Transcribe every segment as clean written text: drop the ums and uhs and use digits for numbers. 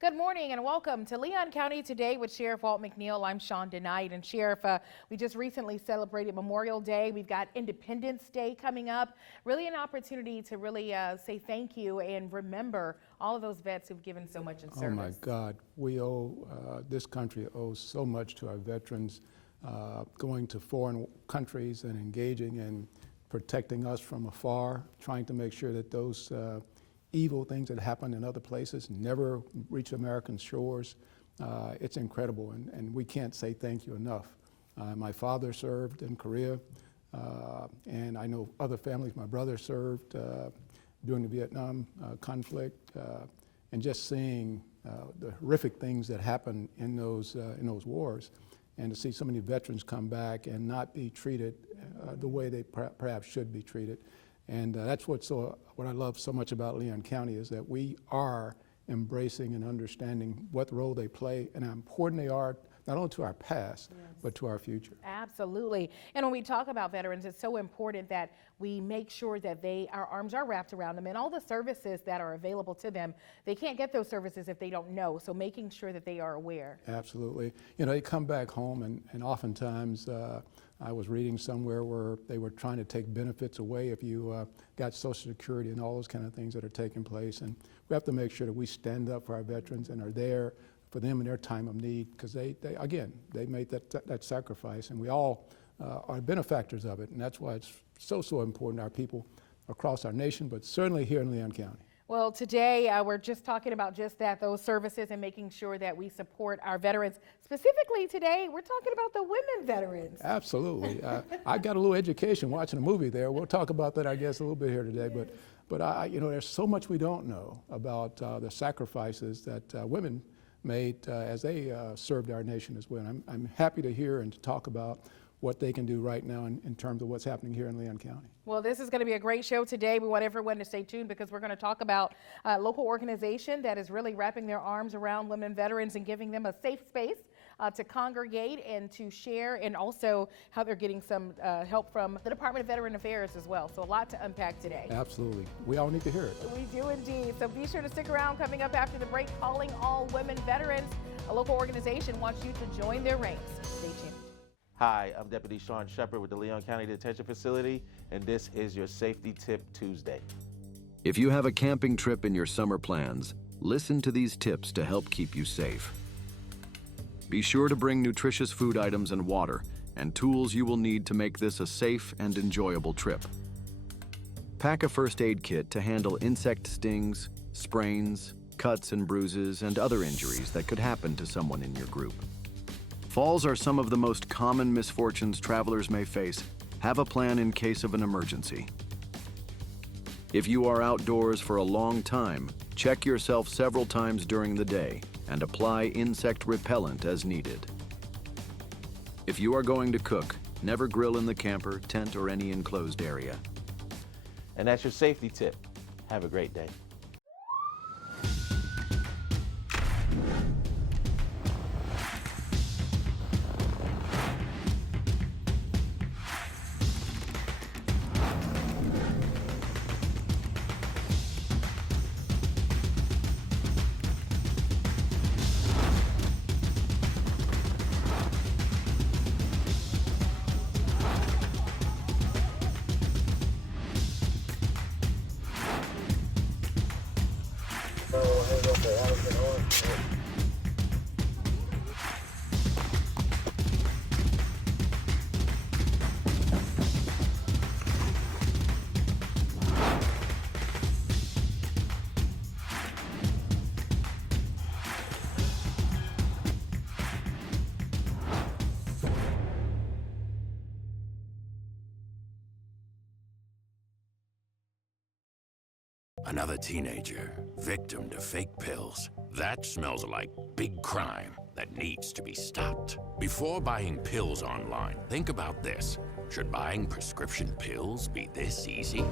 Good morning and welcome to Leon County Today with Sheriff Walt McNeil. I'm Sean DeKnight. And Sheriff, we just recently celebrated Memorial Day. We've got Independence Day coming up. Really an opportunity to really say thank you and remember all of those vets who've given so much in service. Oh my God, we owe, this country owes so much to our veterans, going to foreign countries and engaging in protecting us from afar, trying to make sure that those evil things that happen in other places never reach American shores. It's incredible, and we can't say thank you enough. My father served in Korea, and I know other families. My brother served during the Vietnam conflict, and just seeing the horrific things that happened in those wars, and to see so many veterans come back and not be treated the way they perhaps should be treated. And that's what I love so much about Leon County, is that we are embracing and understanding what role they play and how important they are, not only to our past, but to our future. Absolutely. And when we talk about veterans, it's so important that we make sure that our arms are wrapped around them and all the services that are available to them. They can't get those services if they don't know. So making sure that they are aware. Absolutely. You know, they come back home and oftentimes I was reading somewhere where they were trying to take benefits away if you got Social Security and all those kind of things that are taking place. And we have to make sure that we stand up for our veterans and are there for them in their time of need, because they made that sacrifice, and we all are benefactors of it. And that's why it's so important to our people across our nation, but certainly here in Leon County. Well, today we're just talking about just that, those services, and making sure that we support our veterans. Specifically today, we're talking about the women veterans. Absolutely. I got a little education watching a movie there. We'll talk about that, I guess, a little bit here today. But you know, there's so much we don't know about the sacrifices that women made as they served our nation as well. I'm happy to hear and to talk about what they can do right now in terms of what's happening here in Leon County. Well, this is going to be a great show today. We want everyone to stay tuned, because we're going to talk about a local organization that is really wrapping their arms around women veterans and giving them a safe space to congregate and to share, and also how they're getting some help from the Department of Veteran Affairs as well. So a lot to unpack today. Absolutely. We all need to hear it. We do indeed. So be sure to stick around. Coming up after the break, calling all women veterans. A local organization wants you to join their ranks. Stay tuned. Hi, I'm Deputy Sean Shepard with the Leon County Detention Facility, and this is your Safety Tip Tuesday. If you have a camping trip in your summer plans, listen to these tips to help keep you safe. Be sure to bring nutritious food items and water, and tools you will need to make this a safe and enjoyable trip. Pack a first aid kit to handle insect stings, sprains, cuts and bruises, and other injuries that could happen to someone in your group. Falls are some of the most common misfortunes travelers may face. Have a plan in case of an emergency. If you are outdoors for a long time, check yourself several times during the day and apply insect repellent as needed. If you are going to cook, never grill in the camper, tent, or any enclosed area. And that's your safety tip. Have a great day. Another teenager, victim to fake pills. That smells like big crime that needs to be stopped. Before buying pills online, think about this. Should buying prescription pills be this easy?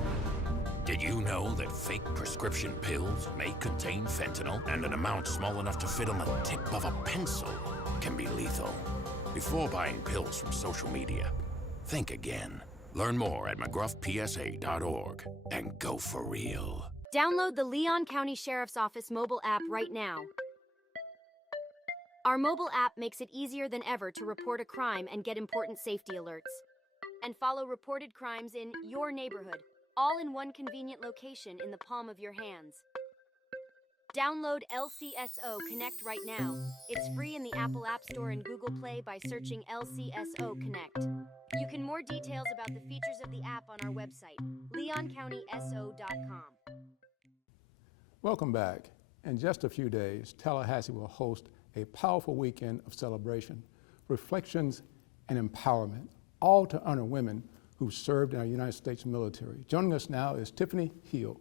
Did you know that fake prescription pills may contain fentanyl, and an amount small enough to fit on the tip of a pencil can be lethal? Before buying pills from social media, think again. Learn more at mcgruffpsa.org and go for real. Download the Leon County Sheriff's Office mobile app right now. Our mobile app makes it easier than ever to report a crime and get important safety alerts. And follow reported crimes in your neighborhood, all in one convenient location in the palm of your hands. Download LCSO Connect right now. It's free in the Apple App Store and Google Play by searching LCSO Connect. You can more details about the features of the app on our website, leoncountyso.com. Welcome back. In just a few days, Tallahassee will host a powerful weekend of celebration, reflections, and empowerment, all to honor women who served in our United States military. Joining us now is Tiffany Hill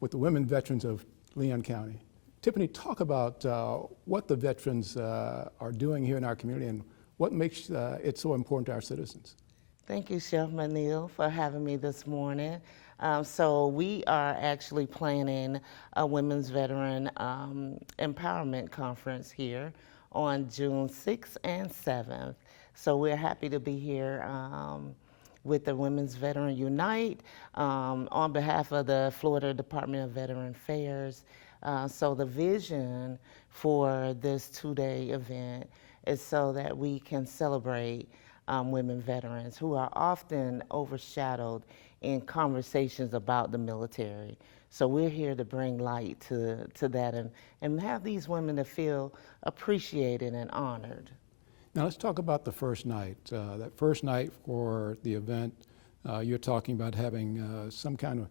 with the Women Veterans of Leon County. Tiffany, talk about what the veterans are doing here in our community and what makes it so important to our citizens. Thank you, Chef McNeil, for having me this morning. So we are actually planning a Women's Veteran Empowerment Conference here on June 6th and 7th. So we're happy to be here with the Women's Veteran Unite on behalf of the Florida Department of Veteran Affairs. So the vision for this two-day event is so that we can celebrate women veterans who are often overshadowed in conversations about the military. So we're here to bring light to that and have these women to feel appreciated and honored. Now let's talk about the first night. That first night for the event, you're talking about having some kind of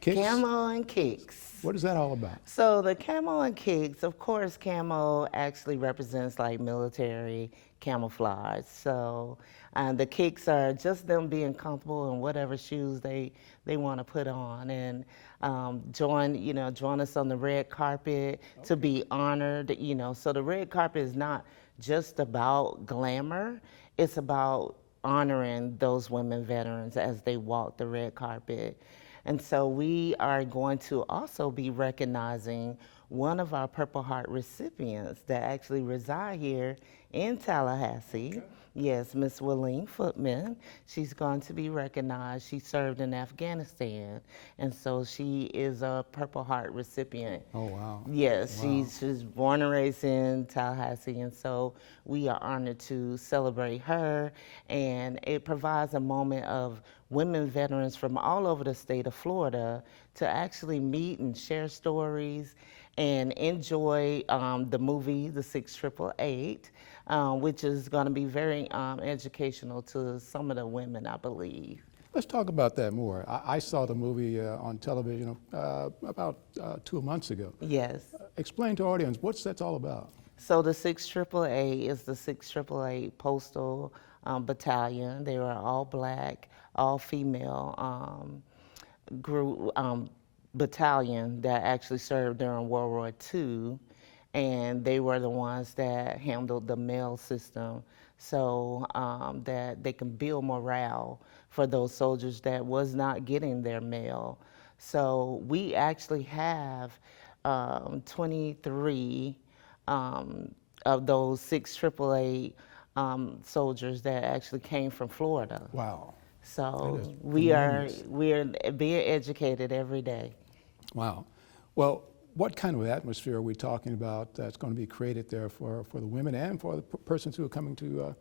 kicks? Camo and kicks. What is that all about? So the camo and kicks, of course, camo actually represents like military camouflage. So the kicks are just them being comfortable in whatever shoes they want to put on, and join us on the red carpet to be honored. So the red carpet is not just about glamour; it's about honoring those women veterans as they walk the red carpet. And so we are going to also be recognizing one of our Purple Heart recipients that actually reside here in Tallahassee. Okay. Yes, Miss Willeen Footman. She's going to be recognized. She served in Afghanistan, and so she is a Purple Heart recipient. Oh, wow. Yes, wow. She's born and raised in Tallahassee, and so we are honored to celebrate her, and it provides a moment of women veterans from all over the state of Florida to actually meet and share stories and enjoy the movie, The 6888, which is going to be very educational to some of the women, I believe. Let's talk about that more. I saw the movie on television about 2 months ago. Yes. Explain to our audience, what's that all about? So the 6888 is the 6888 Postal Battalion. They were all black, all female group battalion that actually served during World War II, and they were the ones that handled the mail system so that they can build morale for those soldiers that was not getting their mail. So we actually have 23 of those 6888 soldiers that actually came from Florida. Wow. So we're being educated every day. Wow. Well, what kind of atmosphere are we talking about that's going to be created there for the women and for the persons who are coming to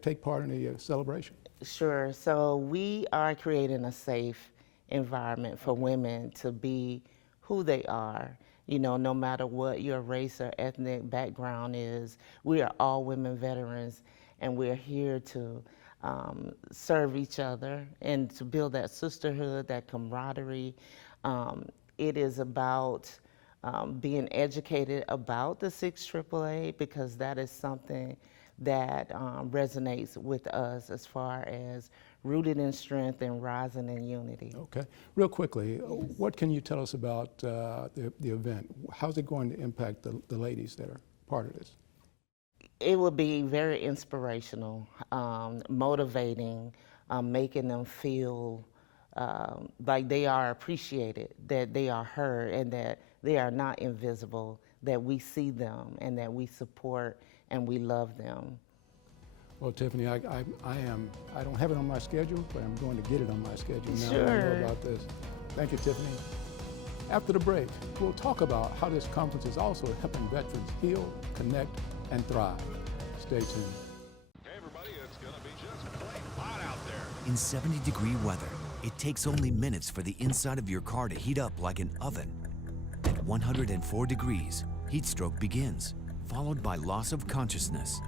take part in the celebration? Sure. So we are creating a safe environment for women to be who they are. No matter what your race or ethnic background is, we are all women veterans, and we're here to serve each other and to build that sisterhood, that camaraderie. It is about being educated about the 6888 because that is something that resonates with us as far as rooted in strength and rising in unity. Okay. Real quickly, what can you tell us about the event? How's it going to impact the ladies that are part of this? It will be very inspirational, motivating, making them feel like they are appreciated, that they are heard, and that they are not invisible, that we see them and that we support and we love them. Well, Tiffany, I don't have it on my schedule, but I'm going to get it on my schedule now Sure. that I know about this. Thank you, Tiffany. After the break, we'll talk about how this conference is also helping veterans heal, connect, and thrive. Stay tuned. Hey everybody, it's gonna be just plain hot out there. In 70-degree weather, it takes only minutes for the inside of your car to heat up like an oven. At 104 degrees, heat stroke begins, followed by loss of consciousness.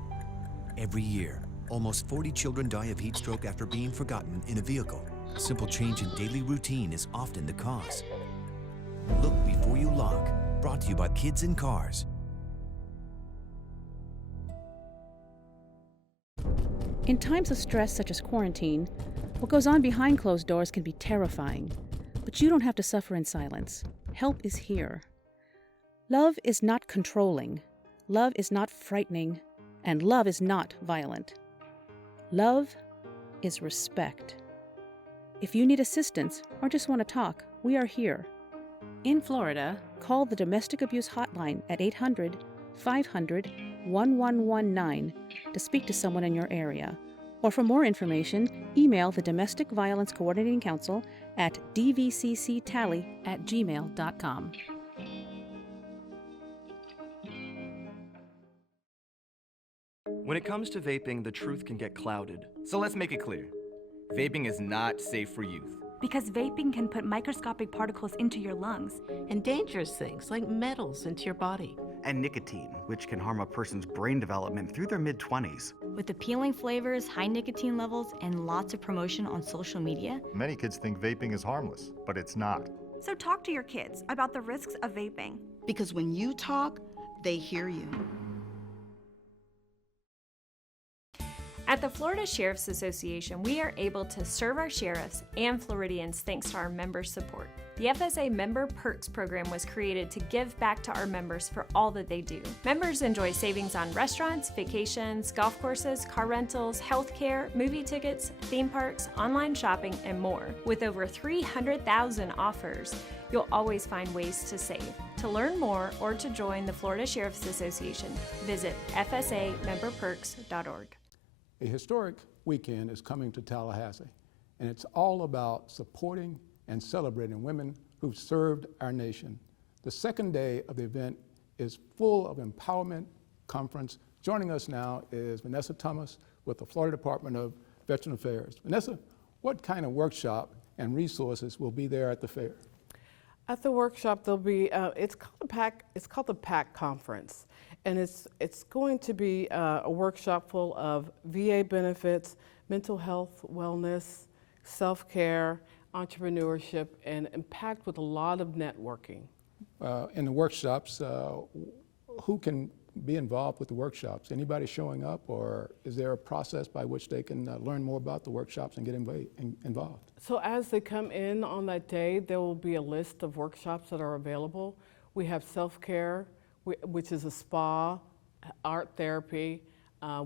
Every year, almost 40 children die of heat stroke after being forgotten in a vehicle. A simple change in daily routine is often the cause. Look before you lock. Brought to you by Kids in Cars. In times of stress such as quarantine, what goes on behind closed doors can be terrifying. But you don't have to suffer in silence. Help is here. Love is not controlling. Love is not frightening. And love is not violent. Love is respect. If you need assistance or just want to talk, we are here. In Florida, call the Domestic Abuse Hotline at 800-500-1119 to speak to someone in your area. Or for more information, email the Domestic Violence Coordinating Council at dvcctally@gmail.com. When it comes to vaping, the truth can get clouded. So let's make it clear. Vaping is not safe for youth. Because vaping can put microscopic particles into your lungs. And dangerous things like metals into your body. And nicotine, which can harm a person's brain development through their mid-20s. With appealing flavors, high nicotine levels, and lots of promotion on social media. Many kids think vaping is harmless, but it's not. So talk to your kids about the risks of vaping. Because when you talk, they hear you. At the Florida Sheriff's Association, we are able to serve our sheriffs and Floridians thanks to our members' support. The FSA Member Perks program was created to give back to our members for all that they do. Members enjoy savings on restaurants, vacations, golf courses, car rentals, healthcare, movie tickets, theme parks, online shopping, and more. With over 300,000 offers, you'll always find ways to save. To learn more or to join the Florida Sheriff's Association, visit fsamemberperks.org. A historic weekend is coming to Tallahassee, and it's all about supporting and celebrating women who've served our nation. The second day of the event is full of empowerment conference. Joining us now is Vanessa Thomas with the Florida Department of Veteran Affairs. Vanessa, what kind of workshop and resources will be there at the fair? At the workshop, there'll be it's called the PAC Conference. And it's going to be a workshop full of VA benefits, mental health, wellness, self-care, entrepreneurship, and packed with a lot of networking. In the workshops, who can be involved with the workshops? Anybody showing up, or is there a process by which they can learn more about the workshops and get involved? So as they come in on that day, there will be a list of workshops that are available. We have self-care, which is a spa, art therapy.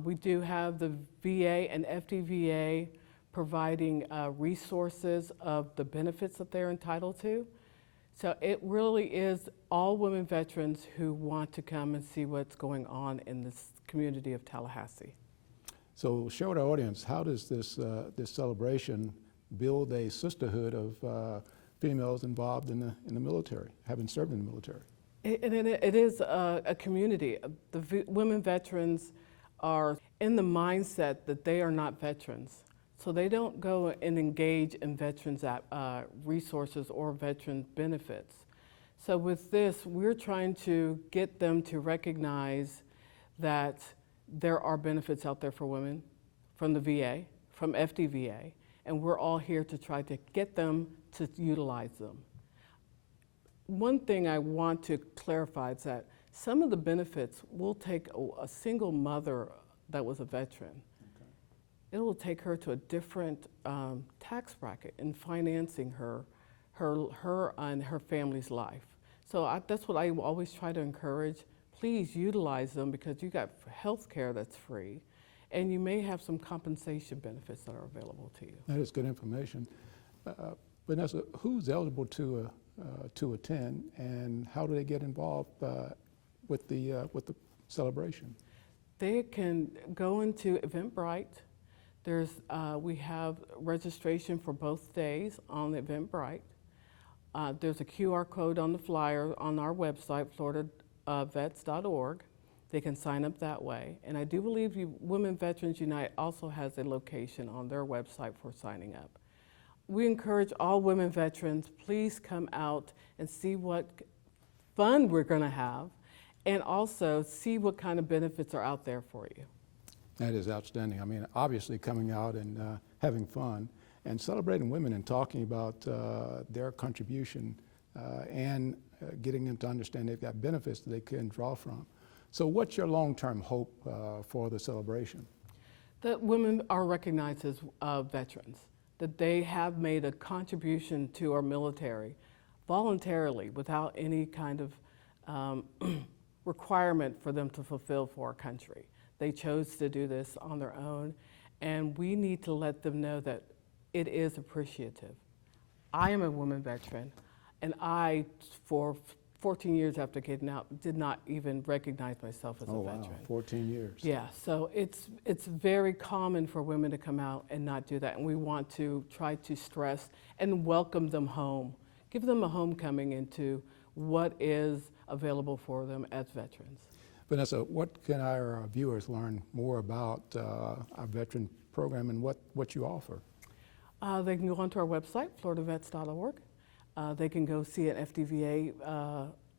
We do have the VA and FDVA providing resources of the benefits that they're entitled to. So it really is all women veterans who want to come and see what's going on in this community of Tallahassee. So share with our audience, how does this celebration build a sisterhood of females involved in the military, having served in the military? It is a community. The women veterans are in the mindset that they are not veterans. So they don't go and engage in veterans resources or veteran benefits. So with this, we're trying to get them to recognize that there are benefits out there for women from the VA, from FDVA, and we're all here to try to get them to utilize them. One thing I want to clarify is that some of the benefits will take a single mother that was a veteran. Okay. It will take her to a different tax bracket in financing her and her family's life. So that's what I always try to encourage. Please utilize them because you got health care that's free, and you may have some compensation benefits that are available to you. That is good information. Vanessa, who's eligible to attend, and how do they get involved with the celebration? They can go into Eventbrite. We have registration for both days on Eventbrite. There's a QR code on the flyer on our website, floridavets.org. They can sign up that way. And I do believe Women Veterans Unite also has a location on their website for signing up. We encourage all women veterans, please come out and see what fun we're going to have, and also see what kind of benefits are out there for you. That is outstanding. I mean, obviously coming out and having fun and celebrating women and talking about their contribution and getting them to understand they've got benefits that they can draw from. So what's your long-term hope for the celebration? That women are recognized as veterans, that they have made a contribution to our military voluntarily without any kind of requirement for them to fulfill for our country. They chose to do this on their own, and we need to let them know that it is appreciative. I am a woman veteran, and I, for 14 years after getting out, did not even recognize myself as a veteran. Wow, 14 years. Yeah, so it's very common for women to come out and not do that, and we want to try to stress and welcome them home, give them a homecoming into what is available for them as veterans. Vanessa, what can our viewers learn more about our veteran program and what you offer? They can go onto our website, floridavets.org. They can go see an FDVA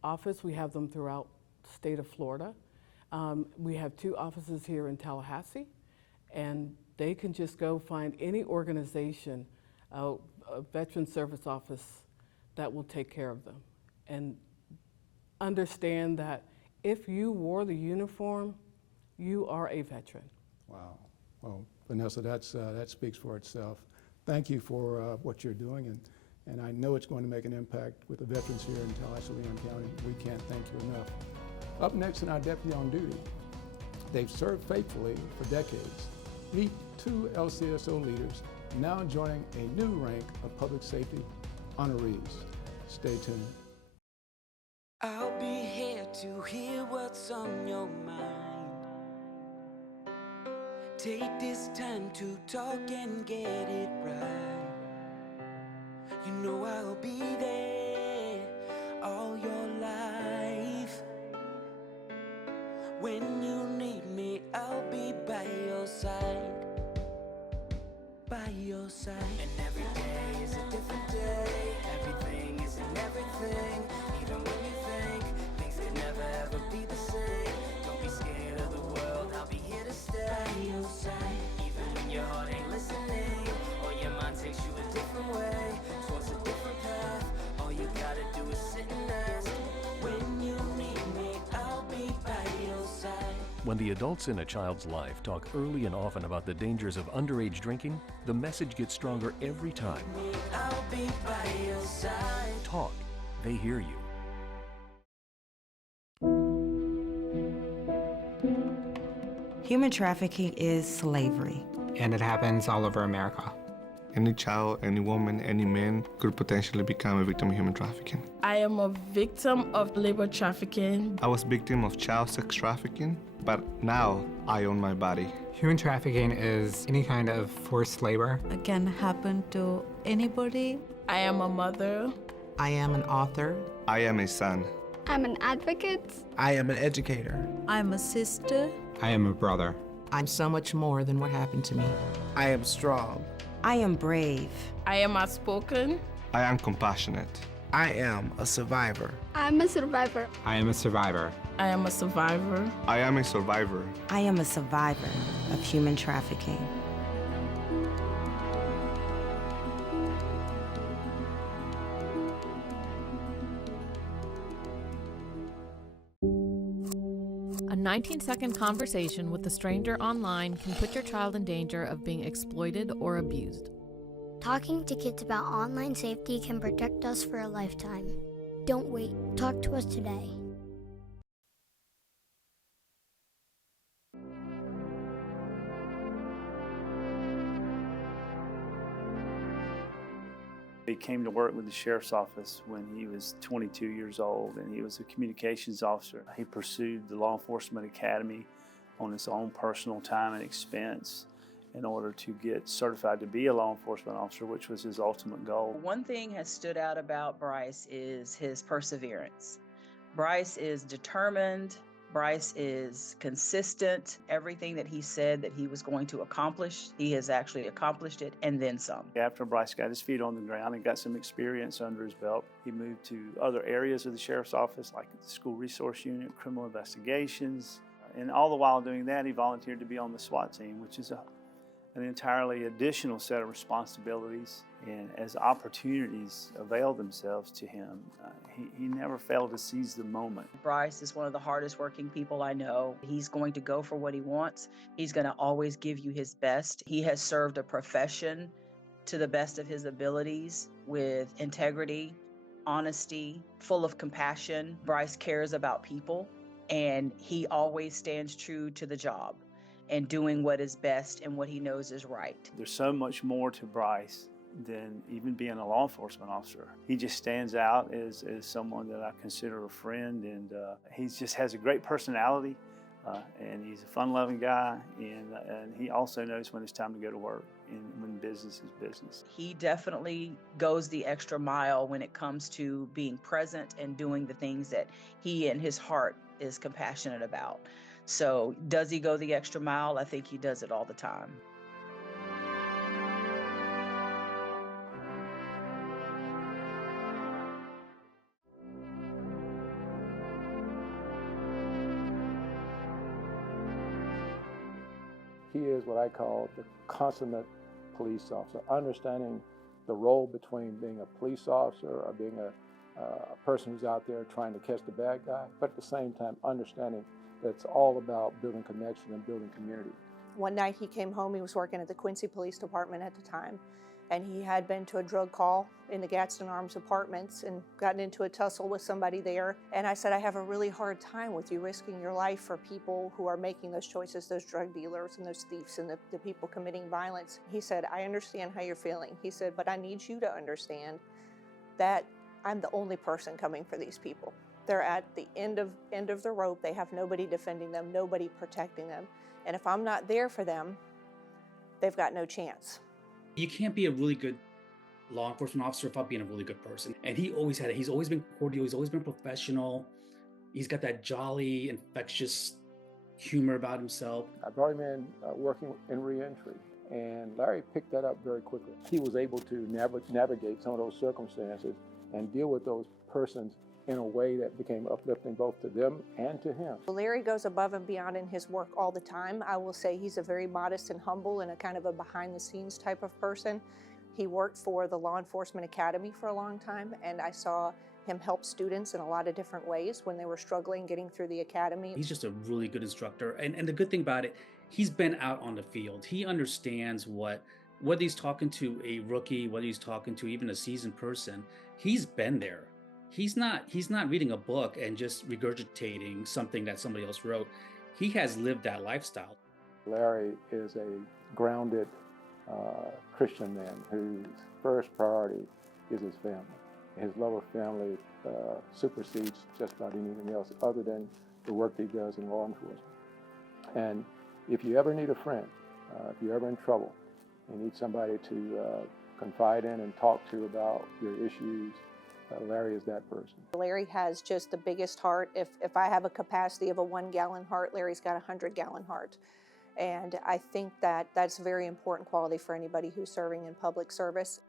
office. We have them throughout the state of Florida. We have 2 offices here in Tallahassee, and they can just go find any organization, a veteran service office that will take care of them. And understand that if you wore the uniform, you are a veteran. Wow. Well, Vanessa, that speaks for itself. Thank you for what you're doing, and I know it's going to make an impact with the veterans here in Tallahassee, Leon County. We can't thank you enough. Up next in our Deputy on Duty, they've served faithfully for decades. Meet 2 LCSO leaders now joining a new rank of public safety honorees. Stay tuned. I'll be here to hear what's on your mind. Take this time to talk and get it right. You know I'll be there all your life. When you need me, I'll be by your side. By your side. And every day is a different day. Everything isn't everything. Even when you think things could never ever be the same. Don't be scared of the world, I'll be here to stay. By your side. Even when your heart ain't listening, or your mind takes you a different way, towards a different path. All you gotta do is sit and ask. When you need me, I'll be by your side. When the adults in a child's life talk early and often about the dangers of underage drinking, the message gets stronger every time. I'll be by your side. Talk. They hear you. Human trafficking is slavery. And it happens all over America. Any child, any woman, any man could potentially become a victim of human trafficking. I am a victim of labor trafficking. I was victim of child sex trafficking, but now I own my body. Human trafficking is any kind of forced labor. It can happen to anybody. I am a mother. I am an author. I am a son. I'm an advocate. I am an educator. I'm a sister. I am a brother. I'm so much more than what happened to me. I am strong. I am brave. I am outspoken. I am compassionate. I am a survivor. I'm a survivor. I am a survivor. I am a survivor. I am a survivor. I am a survivor of human trafficking. A 19-second conversation with a stranger online can put your child in danger of being exploited or abused. Talking to kids about online safety can protect us for a lifetime. Don't wait. Talk to us today. He came to work with the sheriff's office when he was 22 years old, and he was a communications officer. He pursued the law enforcement academy on his own personal time and expense, in order to get certified to be a law enforcement officer, which was his ultimate goal. One thing has stood out about Bryce is his perseverance. Bryce is determined. Bryce is consistent. Everything that he said that he was going to accomplish, he has actually accomplished it and then some. After Bryce got his feet on the ground and got some experience under his belt, he moved to other areas of the sheriff's office, like the school resource unit, criminal investigations. And all the while doing that, he volunteered to be on the SWAT team, which is an entirely additional set of responsibilities. And as opportunities availed themselves to him, he never failed to seize the moment. Bryce is one of the hardest working people I know. He's going to go for what he wants. He's going to always give you his best. He has served a profession to the best of his abilities with integrity, honesty, full of compassion. Bryce cares about people, and he always stands true to the job and doing what is best and what he knows is right. There's so much more to Bryce than even being a law enforcement officer. He just stands out as someone that I consider a friend, and he just has a great personality, and he's a fun-loving guy, and he also knows when it's time to go to work and when business is business. He definitely goes the extra mile when it comes to being present and doing the things that he in his heart is compassionate about. So does he go the extra mile? I think he does it all the time. He is what I call the consummate police officer, understanding the role between being a police officer or being a person who's out there trying to catch the bad guy, but at the same time understanding that it's all about building connection and building community. One night he came home, he was working at the Quincy Police Department at the time, and he had been to a drug call in the Gadsden Arms Apartments and gotten into a tussle with somebody there. And I said, I have a really hard time with you risking your life for people who are making those choices, those drug dealers and those thieves and the people committing violence. He said, I understand how you're feeling. He said, but I need you to understand that I'm the only person coming for these people. They're at the end of the rope. They have nobody defending them, nobody protecting them. And if I'm not there for them, they've got no chance. You can't be a really good law enforcement officer without being a really good person. And he's always been cordial, he's always been professional. He's got that jolly, infectious humor about himself. I brought him in working in reentry, and Larry picked that up very quickly. He was able to navigate some of those circumstances and deal with those persons in a way that became uplifting both to them and to him. Larry goes above and beyond in his work all the time. I will say he's a very modest and humble and a kind of a behind-the-scenes type of person. He worked for the Law Enforcement Academy for a long time, and I saw him help students in a lot of different ways when they were struggling getting through the academy. He's just a really good instructor, and the good thing about it, he's been out on the field. He understands whether he's talking to a rookie, whether he's talking to even a seasoned person, he's been there. He's not reading a book and just regurgitating something that somebody else wrote. He has lived that lifestyle. Larry is a grounded Christian man whose first priority is his family. His love of family supersedes just about anything else other than the work he does in law enforcement. And if you ever need a friend, if you're ever in trouble, you need somebody to confide in and talk to about your issues, Larry is that person. Larry has just the biggest heart. If I have a capacity of a 1-gallon heart, Larry's got a 100-gallon heart. And I think that that's a very important quality for anybody who's serving in public service.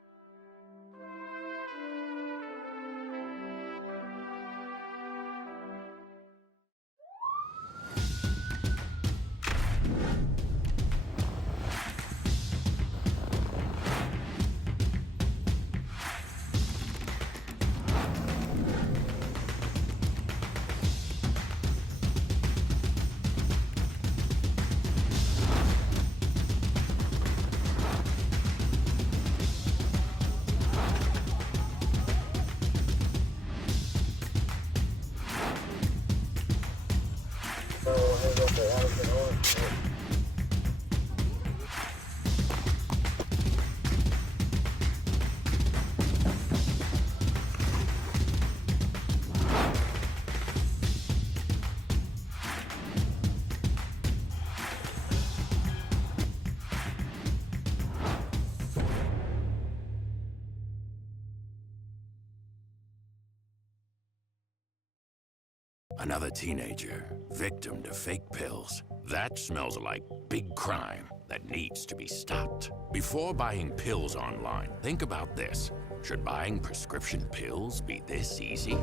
Another teenager, victim to fake pills. That smells like big crime that needs to be stopped. Before buying pills online, think about this. Should buying prescription pills be this easy?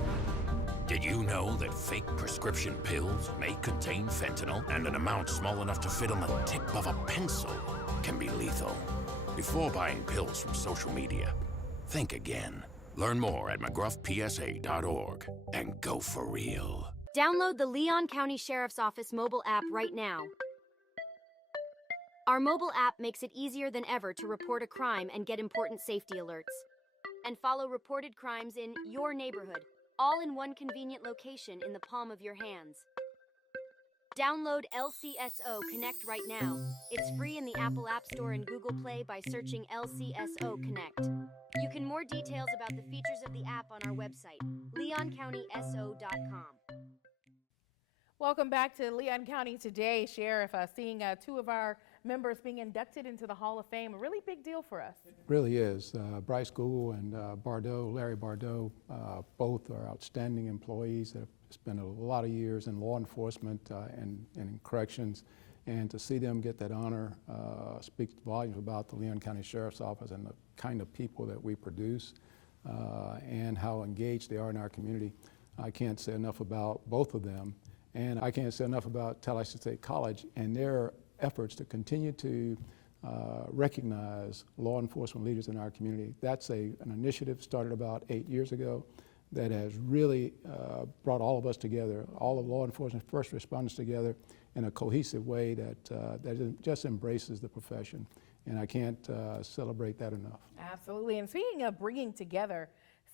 Did you know that fake prescription pills may contain fentanyl, and an amount small enough to fit on the tip of a pencil can be lethal? Before buying pills from social media, think again. Learn more at mcgruffpsa.org and go for real. Download the Leon County Sheriff's Office mobile app right now. Our mobile app makes it easier than ever to report a crime and get important safety alerts. And follow reported crimes in your neighborhood, all in one convenient location in the palm of your hands. Download LCSO Connect right now. It's free in the Apple App Store and Google Play by searching LCSO Connect. You can more details about the features of the app on our website, leoncountyso.com. Welcome back to Leon County Today. Sheriff, seeing two of our members being inducted into the Hall of Fame, a really big deal for us. It really is. Bryce Google and Larry Bardot, both are outstanding employees that have spent a lot of years in law enforcement and in corrections. And to see them get that honor speaks volumes about the Leon County Sheriff's Office and the kind of people that we produce and how engaged they are in our community. I can't say enough about both of them. And I can't say enough about Tallahassee State College and their efforts to continue to recognize law enforcement leaders in our community. That's an initiative started about 8 years ago that has really brought all of us together, all of law enforcement first responders together in a cohesive way that just embraces the profession. And I can't celebrate that enough. Absolutely. And speaking of bringing together,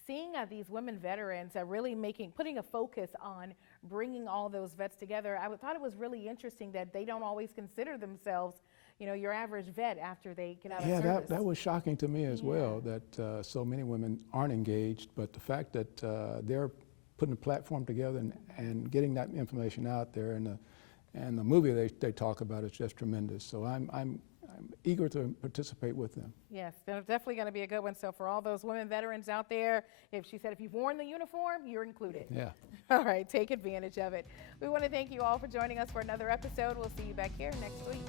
seeing these women veterans really putting a focus on bringing all those vets together, I thought it was really interesting that they don't always consider themselves, your average vet after they get out of service. Yeah, that was shocking to me as well, that so many women aren't engaged, but the fact that they're putting a platform together and getting that information out there, and the movie they talk about is just tremendous. So I'm eager to participate with them. Yes, definitely going to be a good one. So for all those women veterans out there, if you've worn the uniform, you're included. Yeah. All right, take advantage of it. We want to thank you all for joining us for another episode. We'll see you back here next week.